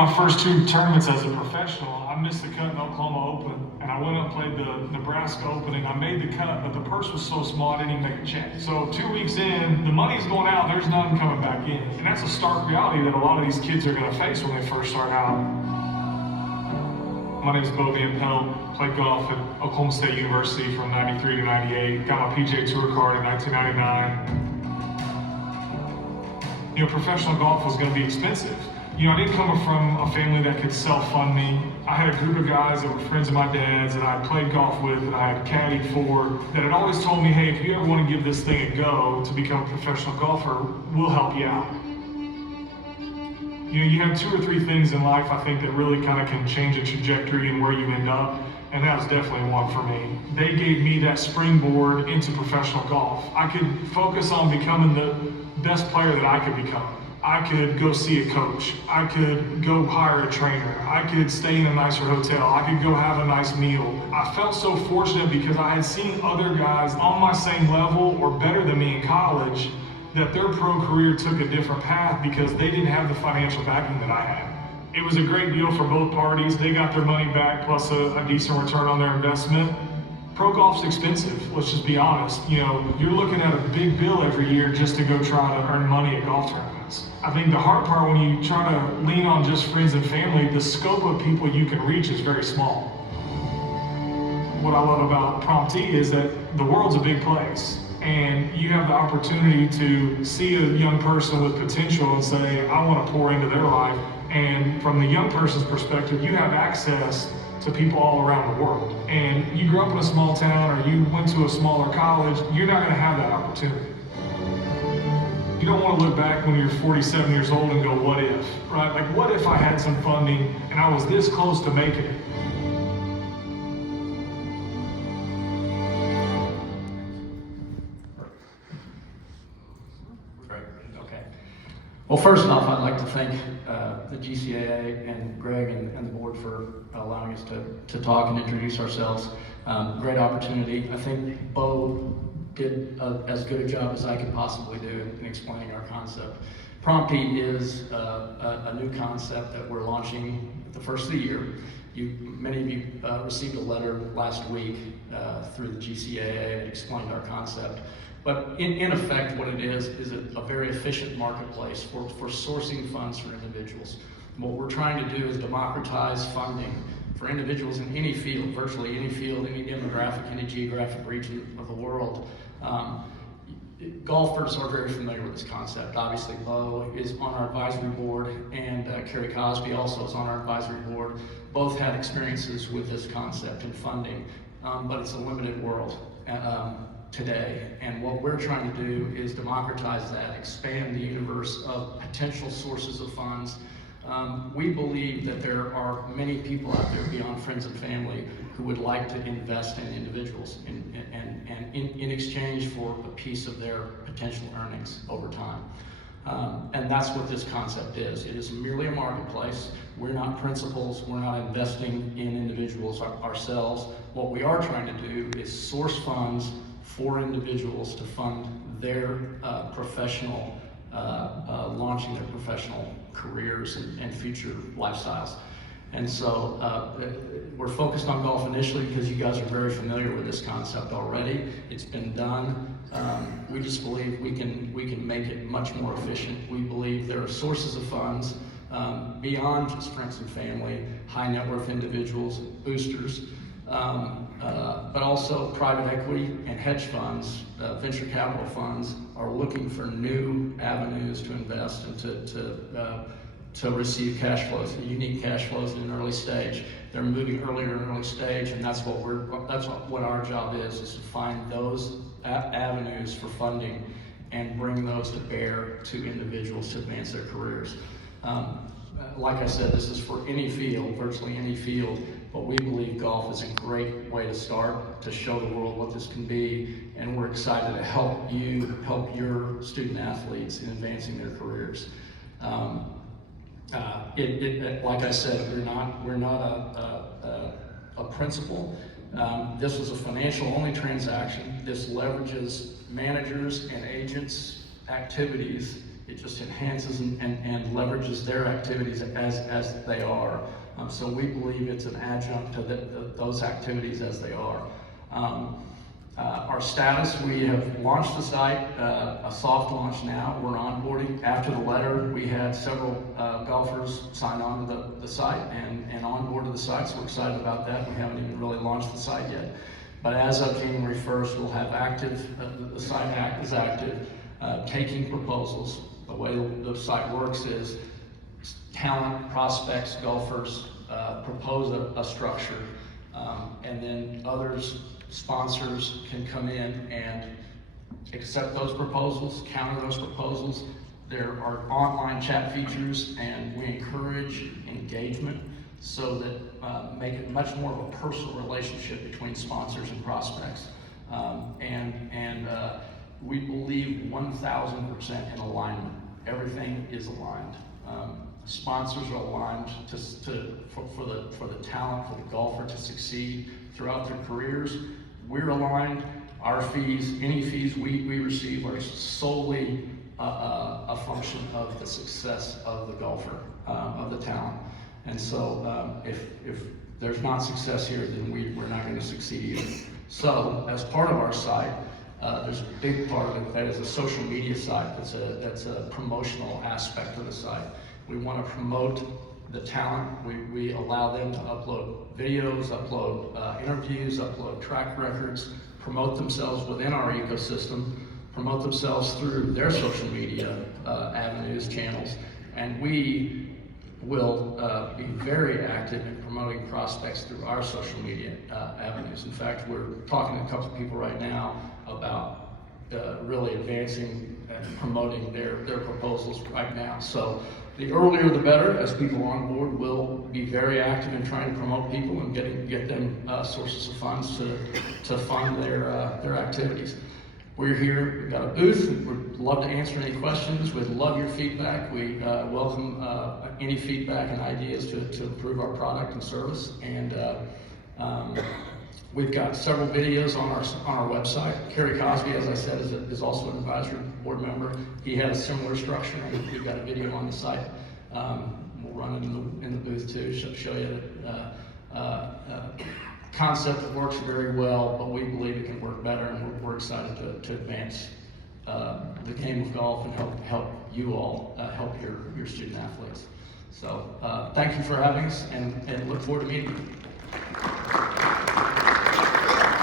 my first 2 tournaments as a professional, I missed the cut in Oklahoma Open, and I went up and played the Nebraska Opening. I made the cut, but the purse was so small I didn't even make a check. So 2 weeks in, the money's going out, there's none coming back in. And that's a stark reality that a lot of these kids are gonna face when they first start out. My name is Pelt, played golf at Oklahoma State University from 93 to 98, got my PGA Tour card in 1999. You know, professional golf was gonna be expensive. You know, I didn't come from a family that could self-fund me. I had a group of guys that were friends of my dad's that I had played golf with, that I had caddied for, that had always told me, hey, if you ever want to give this thing a go to become a professional golfer, we'll help you out. You know, you have 2 or 3 things in life, I think, that really kind of can change a trajectory and where you end up, and that was definitely one for me. They gave me that springboard into professional golf. I could focus on becoming the best player that I could become. I could go see a coach. I could go hire a trainer. I could stay in a nicer hotel. I could go have a nice meal. I felt so fortunate because I had seen other guys on my same level or better than me in college that their pro career took a different path because they didn't have the financial backing that I had. It was a great deal for both parties. They got their money back plus a decent return on their investment. Pro golf's expensive, let's just be honest. You know, you're looking at a big bill every year just to go try to earn money at golf tournaments. I think the hard part when you try to lean on just friends and family, the scope of people you can reach is very small. What I love about Prompti is that the world's a big place, and you have the opportunity to see a young person with potential and say, I want to pour into their life. And from the young person's perspective, you have access to people all around the world. And you grew up in a small town or you went to a smaller college, you're not gonna have that opportunity. You don't want to look back when you're 47 years old and go, what if, right? Like, what if I had some funding and I was this close to making it? Okay. Well, first off, I'd like to thank the GCAA and Greg and the board for allowing us to talk and introduce ourselves. Great opportunity. I think Bo did as good a job as I could possibly do in explaining our concept. Prompti is a new concept that we're launching at the first of the year. Many of you received a letter last week through the GCAA that explained our concept. But in effect, what it is a very efficient marketplace for sourcing funds for individuals. What we're trying to do is democratize funding for individuals in any field, virtually any field, any demographic, any geographic region of the world. Golfers are very familiar with this concept. Obviously, Bo is on our advisory board, and Kerry Cosby also is on our advisory board. Both had experiences with this concept and funding, but it's a limited world today. And what we're trying to do is democratize that, expand the universe of potential sources of funds. We believe that there are many people out there beyond friends and family who would like to invest in individuals and in exchange for a piece of their potential earnings over time. And that's what this concept is. It is merely a marketplace. We're not principals. We're not investing in individuals ourselves. What we are trying to do is source funds for individuals to fund their launching their professional careers and future lifestyles. And so we're focused on golf initially because you guys are very familiar with this concept already. It's been done. We just believe we can make it much more efficient. We believe there are sources of funds beyond just friends and family, high net worth individuals, boosters, but also private equity and hedge funds, venture capital funds are looking for new avenues to invest and to receive cash flows, unique cash flows in an early stage. They're moving earlier in an early stage, and that's what our job is to find those avenues for funding and bring those to bear to individuals to advance their careers. Like I said, this is for any field, virtually any field, but we believe golf is a great way to start, to show the world what this can be, and we're excited to help your student athletes in advancing their careers. Like I said, we're not a principal. This was a financial-only transaction. This leverages managers and agents' activities it just enhances and leverages their activities as they are. So we believe it's an adjunct to those activities as they are. Our status, we have launched the site, a soft launch now. We're onboarding. After the letter, we had several golfers sign on to the site and onboard to the site, so we're excited about that. We haven't even really launched the site yet. But as of January 1st, we'll have active, the site is active, taking proposals. The way the site works is talent, prospects, golfers propose a structure, and then others, sponsors, can come in and accept those proposals, counter those proposals. There are online chat features, and we encourage engagement so that make it much more of a personal relationship between sponsors and prospects. We believe 1,000% in alignment. Everything is aligned. Sponsors are aligned for the talent, for the golfer to succeed throughout their careers. We're aligned. Our fees, any fees we receive, are solely a function of the success of the golfer, of the talent. And so if there's not success here, then we're not going to succeed either. So as part of our site, there's a big part of it that is a social media site. That's a promotional aspect of the site. We want to promote the talent. We allow them to upload videos, upload interviews, upload track records, promote themselves within our ecosystem, promote themselves through their social media avenues, channels, and we will be very active in promoting prospects through our social media avenues. In fact, we're talking to a couple of people right now about really advancing and promoting their proposals right now. So the earlier the better. As people on board, we'll be very active in trying to promote people and get them sources of funds to fund their activities. We're here, we've got a booth. We'd love to answer any questions. We'd love your feedback. We welcome any feedback and ideas to improve our product and service. And we've got several videos on our website. Kerry Cosby, as I said, is also an advisory board member. He had a similar structure, and we've got a video on the site. We'll run it in the booth too, show you concept that works very well, but we believe it can work better, and we're excited to advance the game of golf and help you all help your student athletes. So thank you for having us, and look forward to meeting you.